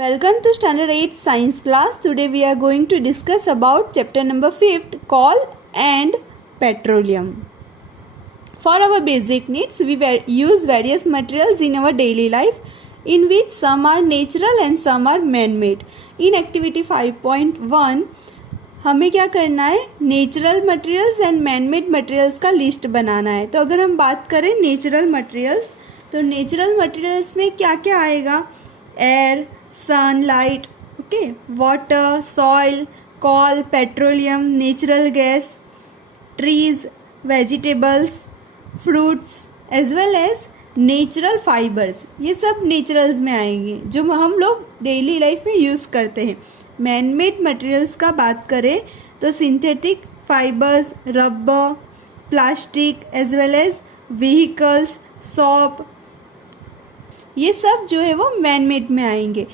Welcome to Standard 8 Science class. Today we are going to discuss about chapter number 5, coal and petroleum. For our basic needs, we use various materials in our daily life, in which some are natural and some are man-made. In activity 5.1, हमें क्या करना है, natural materials and man-made materials का list बनाना है. तो अगर हम बात करें नेचुरल मटेरियल्स, तो नेचुरल मटेरियल्स में क्या क्या आएगा, air, sunlight, okay, water, soil, coal, petroleum, natural gas, trees, vegetables, fruits, as well as natural fibres. ये सब नेचुरल्स में आएंगे जो हम लोग डेली लाइफ में यूज़ करते हैं. मैन मेड मटेरियल्स का बात करें तो synthetic fibres, rubber, plastic, as well as vehicles, soap, ये सब जो है वो मैन मेड में आएंगे.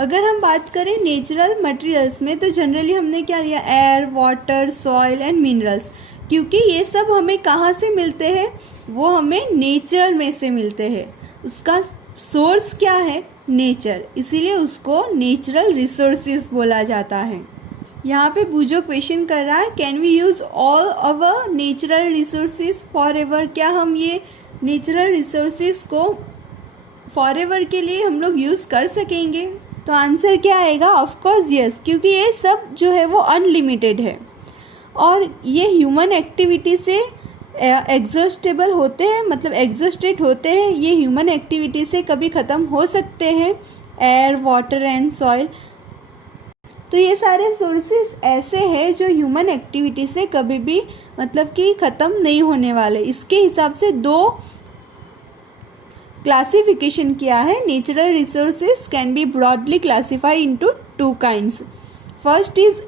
अगर हम बात करें नेचुरल मटेरियल्स में तो जनरली हमने क्या लिया, air, water, soil and minerals. क्योंकि ये सब हमें कहाँ से मिलते हैं, वो हमें नेचर में से मिलते हैं. उसका सोर्स क्या है, नेचर, इसीलिए उसको नेचुरल रिसोर्सेज बोला जाता है. यहाँ पे बूजो क्वेश्चन कर रहा है, can we use all our natural resources forever. क्या हम ये नेचुरल रिसोर्सेज को फॉर एवर के लिए हम लोग यूज़ कर सकेंगे. तो आंसर क्या आएगा, ऑफ कोर्स यस, क्योंकि ये सब जो है वो अनलिमिटेड है और ये ह्यूमन एक्टिविटी से एग्जॉस्टेबल होते हैं, मतलब एग्जॉस्टेड होते हैं. ये ह्यूमन एक्टिविटी से कभी ख़त्म हो सकते हैं, एयर, वाटर एंड सॉइल. तो ये सारे सोर्सेस ऐसे हैं जो ह्यूमन एक्टिविटी से कभी भी मतलब कि ख़त्म नहीं होने वाले. इसके हिसाब से दो क्लासिफिकेशन किया है. Natural resources can be broadly classify into two kinds. First is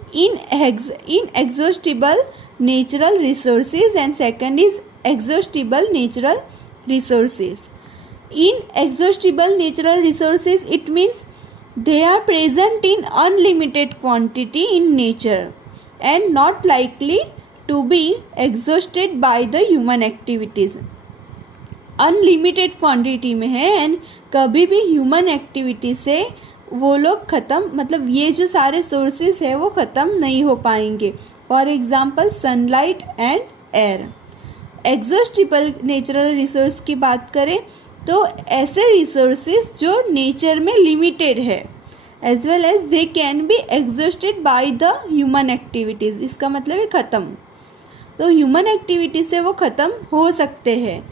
inexhaustible natural resources and second is exhaustible natural resources. Inexhaustible natural resources, it means they are present in unlimited quantity in nature and not likely to be exhausted by the human activities. Unlimited quantity में है and कभी भी human activity से वो लोग ख़त्म, मतलब ये जो सारे सोर्सेज है वो ख़त्म नहीं हो पाएंगे. For example sunlight and air. Exhaustible natural resource की बात करें तो ऐसे रिसोर्सेज जो नेचर में लिमिटेड है, as well as they can be exhausted by the human activities. इसका मतलब है ख़त्म, तो ह्यूमन एक्टिविटी से वो ख़त्म हो सकते हैं.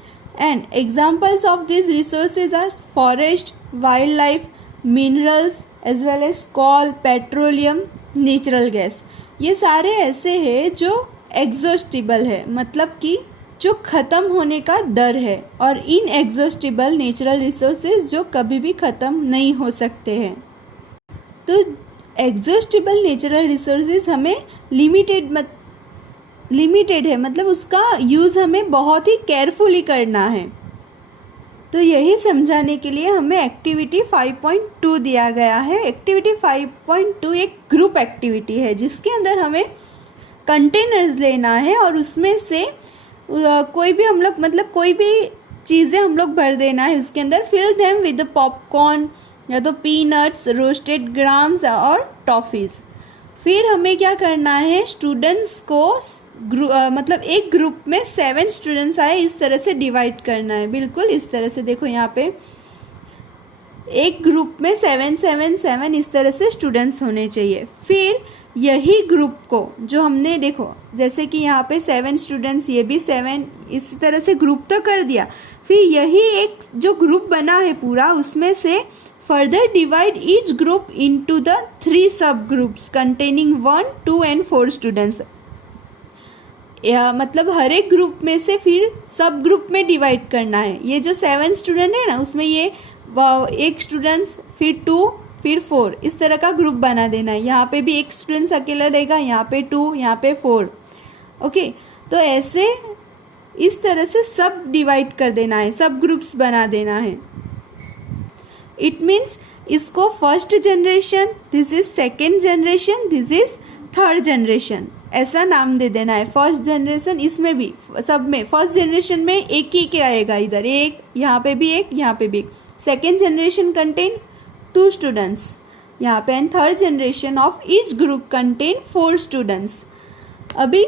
And examples of this resources are forest, wildlife, minerals, as well as coal, petroleum, natural gas. ये सारे ऐसे हैं जो एग्जॉस्टिबल है, मतलब कि जो ख़त्म होने का डर है, और इनएग्जॉस्टिबल नेचुरल रिसोर्सेज जो कभी भी ख़त्म नहीं हो सकते हैं. तो एग्जॉस्टिबल नेचुरल रिसोर्सेज हमें लिमिटेड है, मतलब उसका यूज़ हमें बहुत ही केयरफुली करना है. तो यही समझाने के लिए हमें एक्टिविटी 5.2 दिया गया है. एक्टिविटी 5.2 एक ग्रुप एक्टिविटी है जिसके अंदर हमें कंटेनर्स लेना है और उसमें से कोई भी हम लोग मतलब कोई भी चीज़ें हम लोग भर देना है उसके अंदर. फिल देम विद पॉपकॉर्न या तो पीनट्स, रोस्टेड ग्राम्स और टॉफ़ीज़. फिर हमें क्या करना है, स्टूडेंट्स को मतलब एक ग्रुप में 7 स्टूडेंट्स आए इस तरह से डिवाइड करना है. बिल्कुल इस तरह से देखो, यहाँ पे एक ग्रुप में 7 7 7 इस तरह से स्टूडेंट्स होने चाहिए. फिर यही ग्रुप को जो हमने देखो जैसे कि यहाँ पे 7 स्टूडेंट्स, ये भी 7, इस तरह से ग्रुप तो कर दिया. फिर यही एक जो ग्रुप बना है पूरा, उसमें से further divide each group into the 3 सब ग्रुप्स कंटेनिंग 1, 2 एंड 4 स्टूडेंट्स. या मतलब हर एक ग्रुप में से फिर सब ग्रुप में डिवाइड करना है. ये जो 7 स्टूडेंट है ना, उसमें ये एक स्टूडेंट्स, फिर 2, फिर 4, इस तरह का ग्रुप बना देना है. यहाँ पे भी एक स्टूडेंट्स अकेला रहेगा, यहाँ पे 2, यहाँ पे 4. ओके, तो ऐसे इस तरह से सब डिवाइड कर देना है, सब ग्रुप्स बना देना है. इट मीन्स इसको first generation, this is second generation, this is third generation, ऐसा नाम दे देना है. फर्स्ट जनरेशन, इसमें भी सब में फर्स्ट जनरेशन में एक ही आएगा, इधर एक, यहाँ पे भी एक, यहाँ पे भी एक. सेकेंड जनरेशन कंटेन 2 स्टूडेंट्स, यहाँ पे and third generation of each group contain 4 students. अभी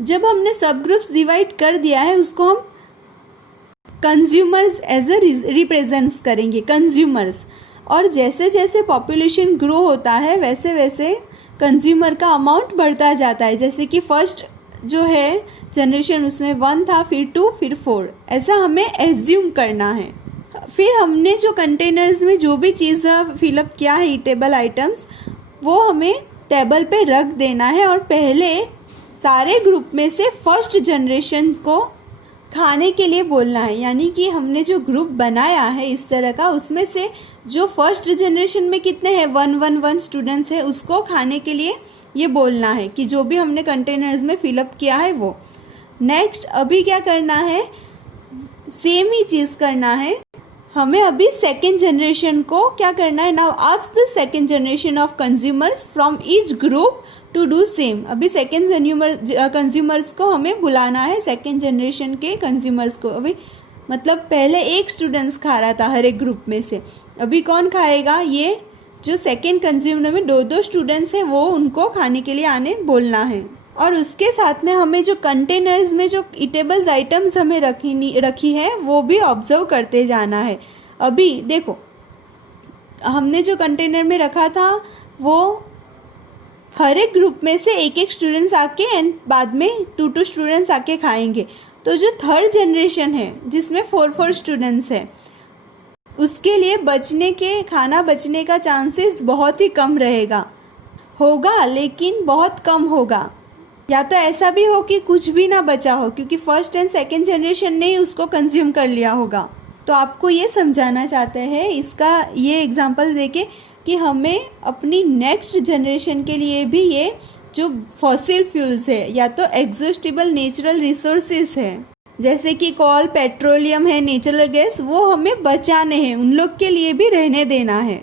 जब हमने सब ग्रुप्स डिवाइड कर दिया है उसको हम कंज्यूमर्स एज अ रिप्रेजेंट्स करेंगे, कंज्यूमर्स। और जैसे जैसे पॉपुलेशन ग्रो होता है वैसे वैसे कंज्यूमर का अमाउंट बढ़ता जाता है। जैसे कि फर्स्ट जो है जनरेशन उसमें 1 था, फिर 2, फिर 4, ऐसा हमें एज्यूम करना है। फिर हमने जो कंटेनर्स में जो भी चीज़ फिलअप किया है ईटेबल आइटम्स वो हमें टेबल पे रख देना है और पहले सारे ग्रुप में से फर्स्ट जनरेशन को खाने के लिए बोलना है। यानी कि हमने जो ग्रुप बनाया है इस तरह का उसमें से जो फर्स्ट जनरेशन में कितने हैं 1 स्टूडेंट्स है उसको खाने के लिए ये बोलना है कि जो भी हमने कंटेनर्स में फिलअप किया है वो। नेक्स्ट अभी क्या करना है, सेम ही चीज़ करना है हमें। अभी सेकेंड जनरेशन को क्या करना है, now ask the second generation of consumers from each group to do same. अभी सेकेंड कंज्यूमर्स को हमें बुलाना है, सेकेंड जनरेशन के कंज्यूमर्स को। अभी मतलब पहले एक स्टूडेंट्स खा रहा था हर एक ग्रुप में से, अभी कौन खाएगा, ये जो सेकेंड कंज्यूमर में 2 स्टूडेंट्स हैं वो उनको खाने के लिए आने बोलना है। और उसके साथ में हमें जो कंटेनर्स में जो ईटेबल्स आइटम्स हमें रखी है वो भी ऑब्जर्व करते जाना है। अभी देखो हमने जो कंटेनर में रखा था वो हर एक ग्रुप में से एक स्टूडेंट्स आके एंड बाद में 2 स्टूडेंट्स आके खाएंगे। तो जो थर्ड जनरेशन है जिसमें 4 स्टूडेंट्स हैं उसके लिए खाना बचने का चांसेस बहुत ही कम होगा लेकिन बहुत कम होगा। या तो ऐसा भी हो कि कुछ भी ना बचा हो क्योंकि फर्स्ट एंड सेकेंड जनरेशन ने ही उसको कंज्यूम कर लिया होगा। तो आपको ये समझाना चाहते हैं इसका ये एग्जांपल देके कि हमें अपनी नेक्स्ट जनरेशन के लिए भी ये जो फॉसिल फ्यूल्स है या तो एग्जॉस्टिबल नेचुरल रिसोर्सेज है जैसे कि कोल, पेट्रोलियम है, नेचुरल गैस, वो हमें बचाने हैं, उन लोग के लिए भी रहने देना है।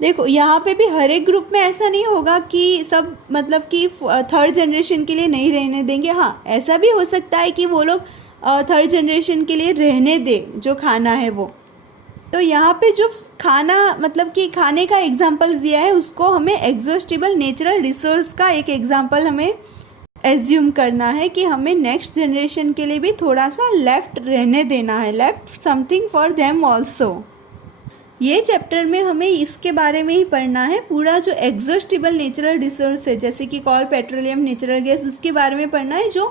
देखो यहाँ पे भी हर एक ग्रुप में ऐसा नहीं होगा कि सब मतलब कि थर्ड जनरेशन के लिए नहीं रहने देंगे। हाँ, ऐसा भी हो सकता है कि वो लोग थर्ड जनरेशन के लिए रहने दे जो खाना है वो। तो यहाँ पे जो खाना मतलब कि खाने का एग्जांपल्स दिया है उसको हमें एग्जॉस्टिबल नेचुरल रिसोर्स का एक एग्जांपल हमें एज्यूम करना है कि हमें नेक्स्ट जनरेशन के लिए भी थोड़ा सा लेफ्ट रहने देना है, left something for them also. ये चैप्टर में हमें इसके बारे में ही पढ़ना है, पूरा जो एग्जॉस्टिबल नेचुरल रिसोर्स है जैसे कि कोल, पेट्रोलियम, नेचुरल गैस, उसके बारे में पढ़ना है जो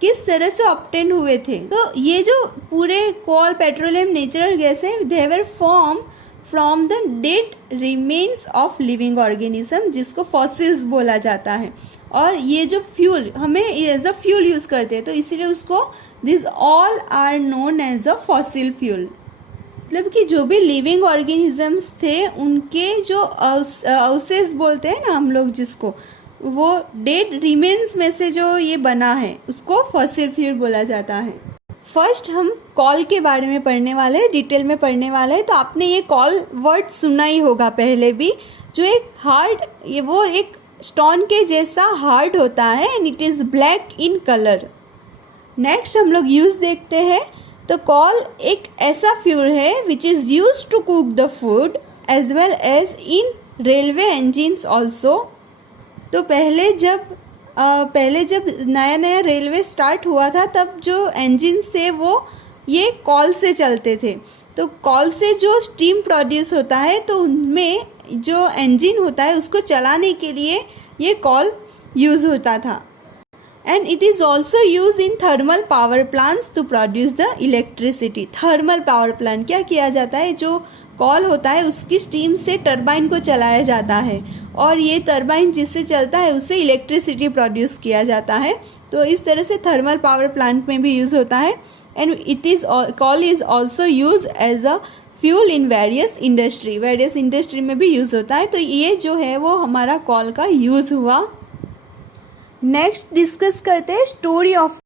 किस तरह से ऑब्टेन हुए थे। तो ये जो पूरे कोल, पेट्रोलियम, नेचुरल गैस है they were form from the dead remains of living organism जिसको फॉसिल्स बोला जाता है। और ये जो फ्यूल हमें एज अ फ्यूल यूज करते हैं तो इसीलिए उसको this all are known as a fossil fuel. मतलब कि जो भी लिविंग ऑर्गेनिजम्स थे उनके जो अवशेष बोलते हैं ना हम लोग जिसको, वो डेड रिमेन्स में से जो ये बना है उसको फॉसिल फ्यूल बोला जाता है। फर्स्ट हम कॉल के बारे में पढ़ने वाले हैं, डिटेल में पढ़ने वाले हैं। तो आपने ये कॉल वर्ड सुना ही होगा पहले भी, जो एक हार्ड, ये वो एक स्टोन के जैसा हार्ड होता है and it is black in colour. Next हम लोग यूज़ देखते हैं। तो कॉल एक ऐसा फ्यूल है which is use to cook the food as well as in railway engines also. तो पहले जब नया नया रेलवे स्टार्ट हुआ था तब जो इंजिन्स थे वो ये कॉल से चलते थे। तो कॉल से जो स्टीम प्रोड्यूस होता है तो उनमें जो इंजन होता है उसको चलाने के लिए ये कॉल यूज़ होता था। And it is also use in thermal power plants to produce the electricity. Thermal power plant क्या किया जाता है, जो कॉल होता है उसकी स्टीम से टरबाइन को चलाया जाता है और ये टरबाइन जिससे चलता है उससे इलेक्ट्रिसिटी प्रोड्यूस किया जाता है। तो इस तरह से थर्मल पावर प्लांट में भी यूज़ होता है। And it is coal is also use as a fuel in various industry में भी यूज़ होता है। तो ये जो है वो हमारा कॉल का यूज़ हुआ। नेक्स्ट डिस्कस करते हैं स्टोरी ऑफ